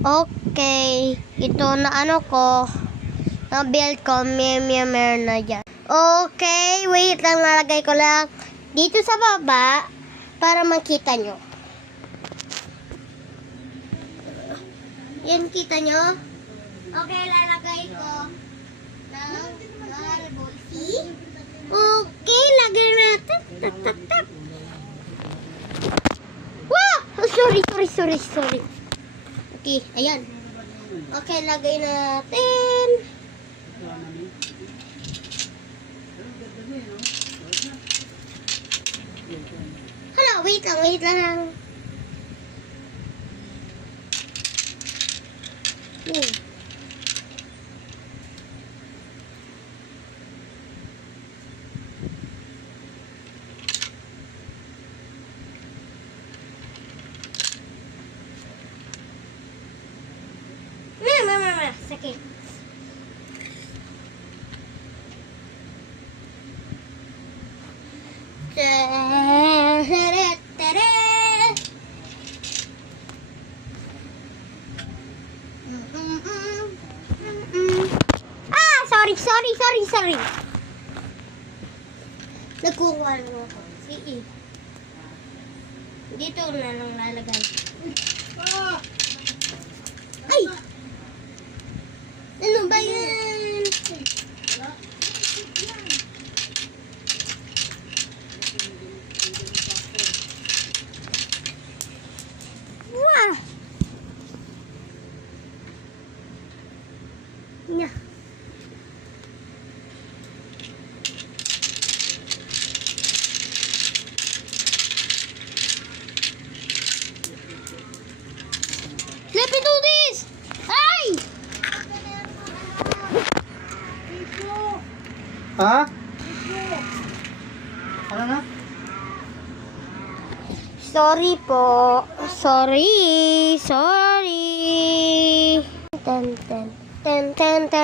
Okay. Ito na ano ko. Na-build ko. Meron na dyan. Okay. Wait lang. Nalagay ko lang dito sa baba para makita nyo. Yan, kita nyo? Okay, lalagay ko ng marble. See? Okay, lagay natin. Tak, tak, tak. Wow! Sorry. Okay, ayan. Okay, lagay natin. Hala, wait lang. Sakit. Sorry. Nagkukuha lang ako. Sige. Dito na lang lalagay. Ay! Ano ba yan? Wah! Nya. Let me do this! Ay! Ha? Ano na? Sorry po. Sorry. Ten.